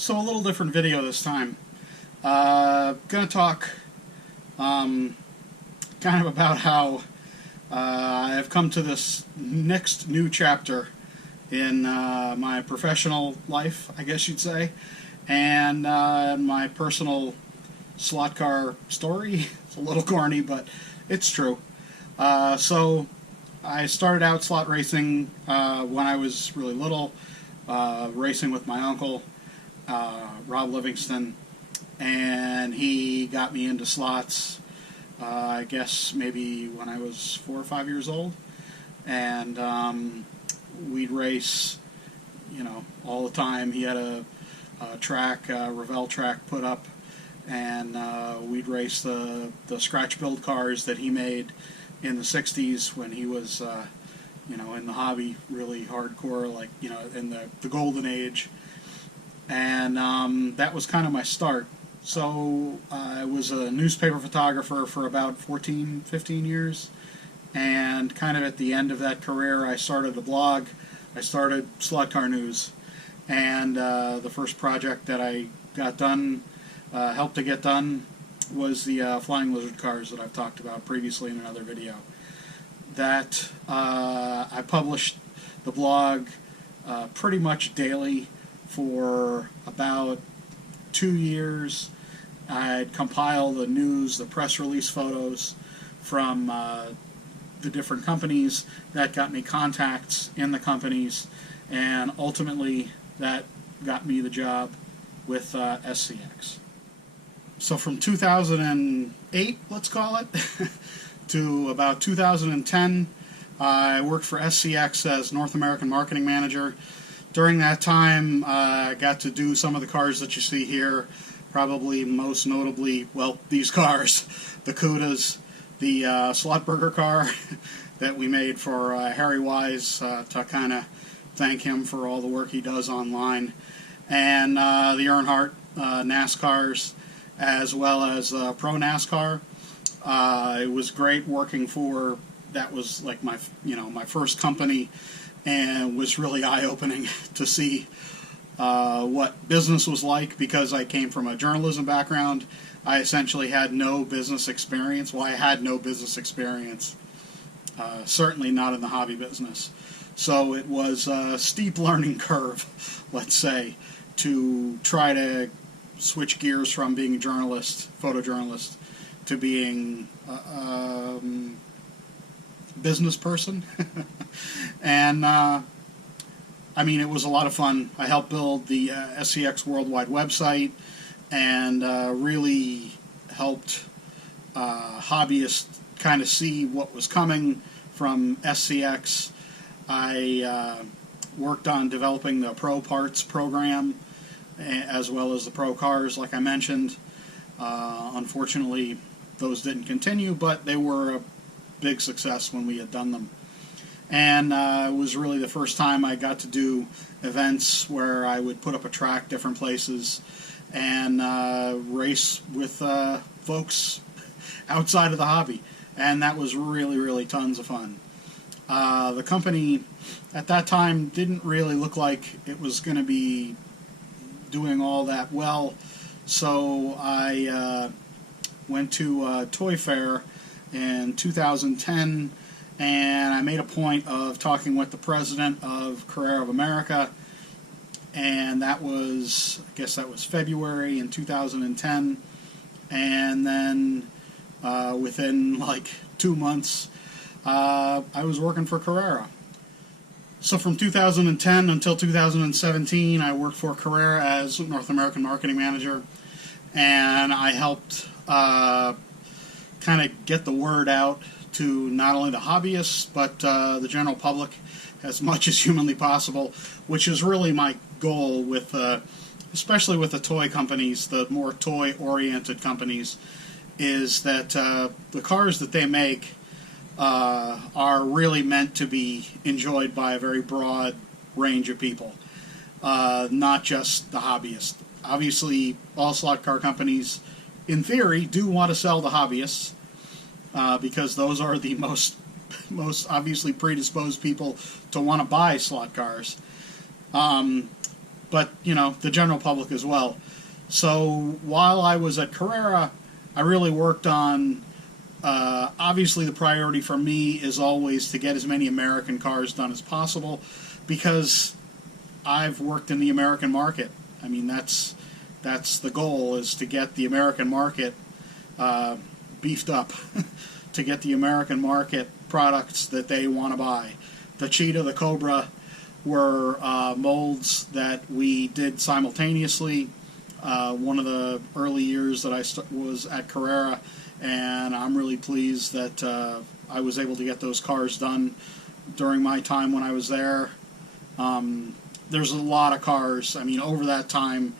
So a little different video this time. Gonna talk kind of about how I've come to this next new chapter in my professional life, I guess you'd say, and my personal slot car story. It's a little corny, but it's true. So I started out slot racing when I was really little, racing with my uncle, Rob Livingston, and he got me into slots, I guess maybe when I was 4 or 5 years old, and we'd race, all the time. He had a track, Revell track put up, and we'd race the scratch build cars that he made in the 60s when he was, in the hobby, really hardcore, like, in the golden age. And that was kind of my start. So I was a newspaper photographer for about 14, 15 years, and kind of at the end of that career I started a blog. I started Slot Car News, and the first project that I got done, helped to get done, was the Flying Lizard cars that I've talked about previously in another video. That I published the blog pretty much daily for about 2 years. I'd compile the news, the press release photos from the different companies. That got me contacts in the companies, and ultimately that got me the job with SCX. So from 2008, let's call it, to about 2010, I worked for SCX as North American Marketing Manager. During that time, I got to do some of the cars that you see here, probably most notably, well, these cars, the Cudas, the Slot Burger car that we made for Harry Wise, to kind of thank him for all the work he does online, and the Earnhardt NASCARs, as well as Pro NASCAR. It was great working for, that was like my first company, and was really eye-opening to see what business was like, because I came from a journalism background. I essentially had no business experience. Well, I had no business experience, certainly not in the hobby business. So it was a steep learning curve, let's say, to try to switch gears from being a journalist, photojournalist, to being business person. And it was a lot of fun. I helped build the SCX Worldwide website, and really helped hobbyists kind of see what was coming from SCX. I worked on developing the Pro Parts program, as well as the Pro Cars, like I mentioned. Unfortunately, those didn't continue, but they were a big success when we had done them. And it was really the first time I got to do events where I would put up a track different places and race with folks outside of the hobby. And that was really, really tons of fun. The company at that time didn't really look like it was going to be doing all that well, so I went to a toy fair in 2010, and I made a point of talking with the president of Carrera of America, and that was, I guess that was February in 2010, and then within like 2 months, I was working for Carrera. So from 2010 until 2017, I worked for Carrera as North American Marketing Manager, and I helped kind of get the word out to not only the hobbyists, but the general public as much as humanly possible, which is really my goal with, especially with the toy companies, the more toy-oriented companies, is that the cars that they make are really meant to be enjoyed by a very broad range of people, not just the hobbyists. Obviously, all slot car companies, in theory, do want to sell the hobbyists, because those are the most obviously predisposed people to want to buy slot cars. but the general public as well. So while I was at Carrera, I really worked on, obviously the priority for me is always to get as many American cars done as possible, because I've worked in the American market. I mean, that's the goal, is to get the American market beefed up, to get the American market products that they want to buy. The Cheetah, the Cobra were molds that we did simultaneously. One of the early years that I was at Carrera, and I'm really pleased that I was able to get those cars done during my time when I was there. There's a lot of cars. I mean, over that time,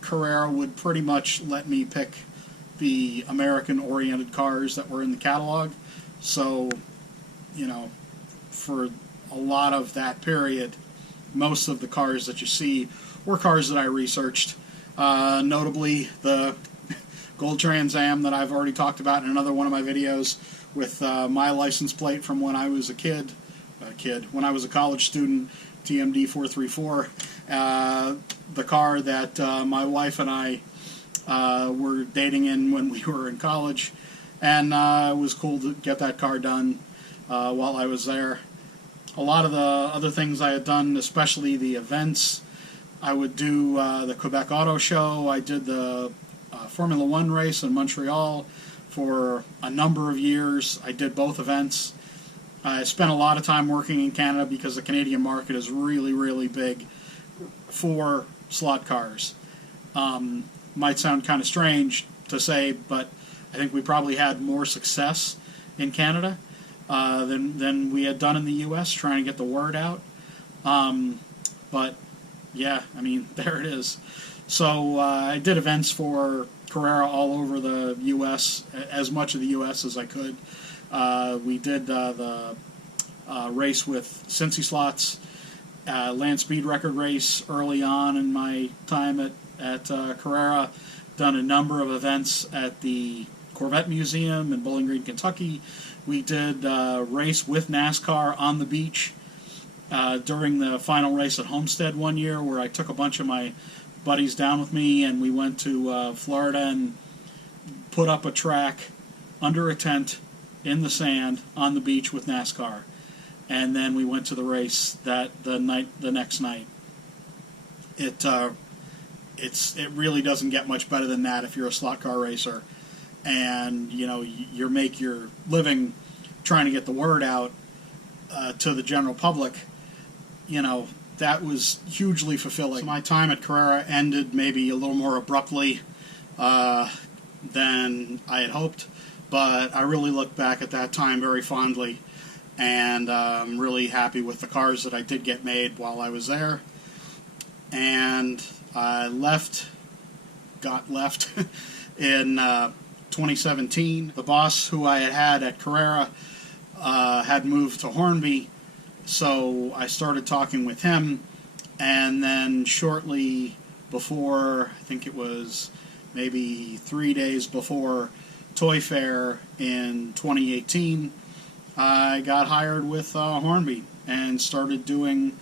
Carrera would pretty much let me pick the American-oriented cars that were in the catalog. So, for a lot of that period, most of the cars that you see were cars that I researched. Notably, the Gold Trans Am that I've already talked about in another one of my videos, with my license plate from when I was when I was a college student, TMD 434. The car that my wife and I were dating in when we were in college, and it was cool to get that car done while I was there. A lot of the other things I had done, especially the events, I would do the Quebec Auto Show. I did the Formula One race in Montreal for a number of years. I did both events. I spent a lot of time working in Canada because the Canadian market is really, really big for slot cars. Might sound kind of strange to say, but I think we probably had more success in Canada than we had done in the U.S. trying to get the word out. But yeah, I mean, there it is. So I did events for Carrera all over the U.S., as much of the U.S. as I could. We did the race with Cincy Slots, land speed record race early on in my time at Carrera. Done a number of events at the Corvette Museum in Bowling Green, Kentucky. We did a race with NASCAR on the beach during the final race at Homestead one year, where I took a bunch of my buddies down with me, and we went to Florida and put up a track under a tent in the sand on the beach with NASCAR. And then we went to the race the next night. It really doesn't get much better than that if you're a slot car racer, and you make your living trying to get the word out to the general public. That was hugely fulfilling. So my time at Carrera ended maybe a little more abruptly than I had hoped, but I really look back at that time very fondly, and I'm really happy with the cars that I did get made while I was there. And I got left in 2017. The boss who I had at Carrera had moved to Hornby, so I started talking with him, and then shortly before, I think it was maybe 3 days before Toy Fair in 2018, I got hired with Hornby and started doing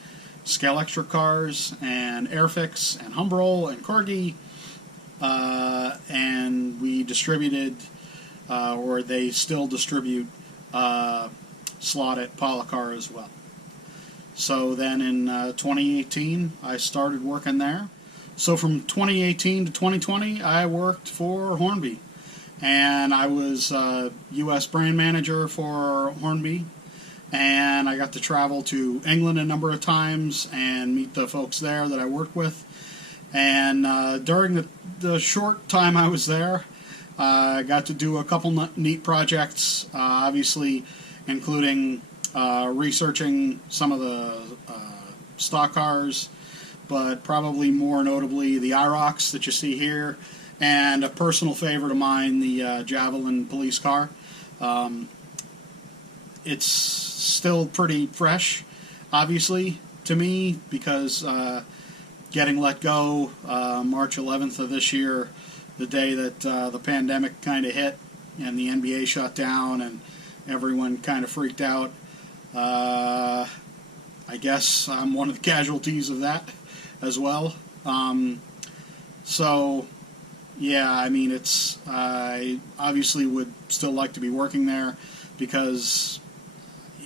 Scale Extra cars and Airfix and Humbrol and Corgi, and we distributed, or they still distribute, slot at Polycar as well. So then in 2018, I started working there. So from 2018 to 2020, I worked for Hornby, and I was U.S. brand manager for Hornby, and I got to travel to England a number of times and meet the folks there that I worked with. And during the short time I was there, I got to do a couple neat projects, obviously including researching some of the stock cars, but probably more notably the IROCs that you see here, and a personal favorite of mine, the Javelin police car. It's still pretty fresh, obviously, to me, because getting let go March 11th of this year, the day that the pandemic kind of hit and the NBA shut down and everyone kind of freaked out. I guess I'm one of the casualties of that, as well. So, yeah, I mean, I obviously would still like to be working there because,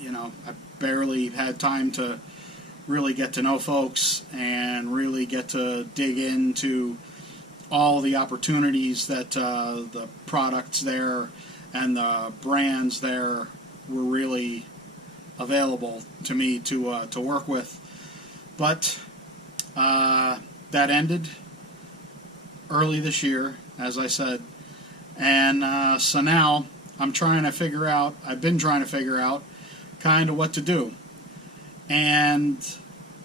I barely had time to really get to know folks and really get to dig into all the opportunities that the products there and the brands there were really available to me to work with. But that ended early this year, as I said, and so now I've been trying to figure out kind of what to do. And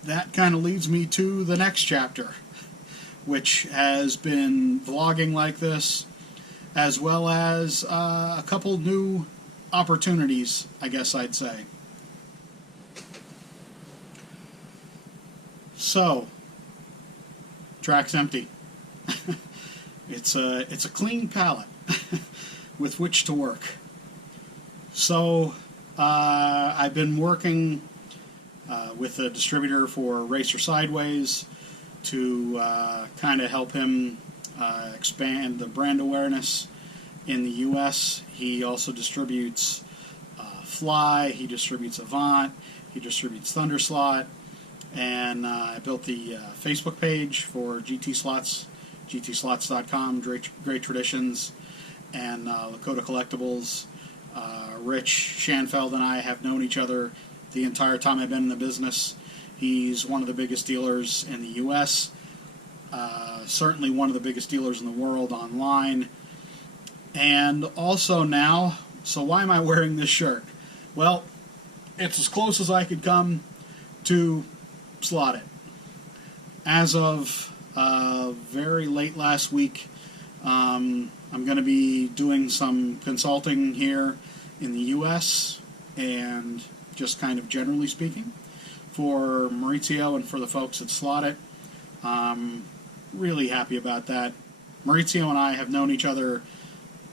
that kind of leads me to the next chapter, which has been vlogging like this, as well as a couple new opportunities, I guess I'd say. So, track's empty. It's a clean palette with which to work. So, I've been working with a distributor for Racer Sideways to kind of help him expand the brand awareness in the U.S. He also distributes Fly, he distributes Avant, he distributes Thunderslot, and I built the Facebook page for GT Slots, gtslots.com, Great Traditions, and Lakota Collectibles. Rich Schanfeld and I have known each other the entire time I've been in the business. He's one of the biggest dealers in the U.S., certainly one of the biggest dealers in the world online. And also now, so why am I wearing this shirt? Well, it's as close as I could come to Slot It. As of very late last week, I'm going to be doing some consulting here in the U.S. and just kind of generally speaking for Maurizio and for the folks at Slot It. Really happy about that. Maurizio and I have known each other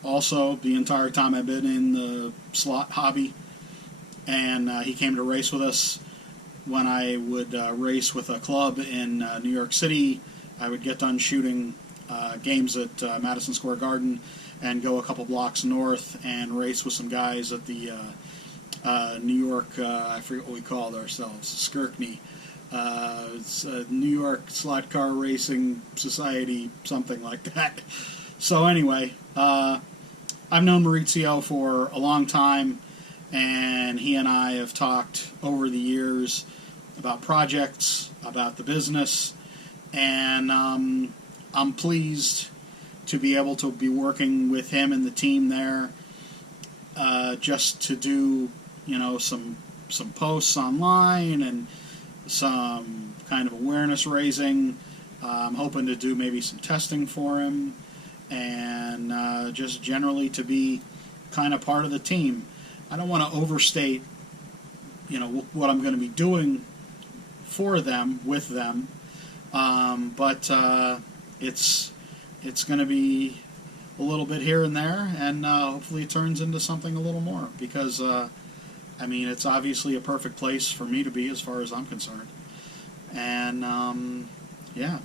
also the entire time I've been in the slot hobby, and he came to race with us when I would race with a club in New York City. I would get done shooting games at Madison Square Garden and go a couple blocks north and race with some guys at the New York, I forget what we called ourselves, Skirkney. It's New York Slot Car Racing Society, something like that. So anyway, I've known Maurizio for a long time, and he and I have talked over the years about projects, about the business, and I'm pleased to be able to be working with him and the team there, just to do, some posts online and some kind of awareness raising. I'm hoping to do maybe some testing for him, and just generally to be kind of part of the team. I don't want to overstate, what I'm going to be doing for them, with them, but it's going to be a little bit here and there, and hopefully it turns into something a little more, because it's obviously a perfect place for me to be as far as I'm concerned. And yeah,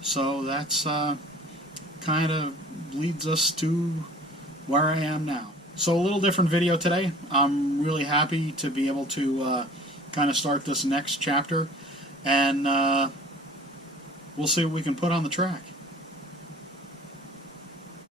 so that's kind of leads us to where I am now. So a little different video today. I'm really happy to be able to kind of start this next chapter, and we'll see what we can put on the track.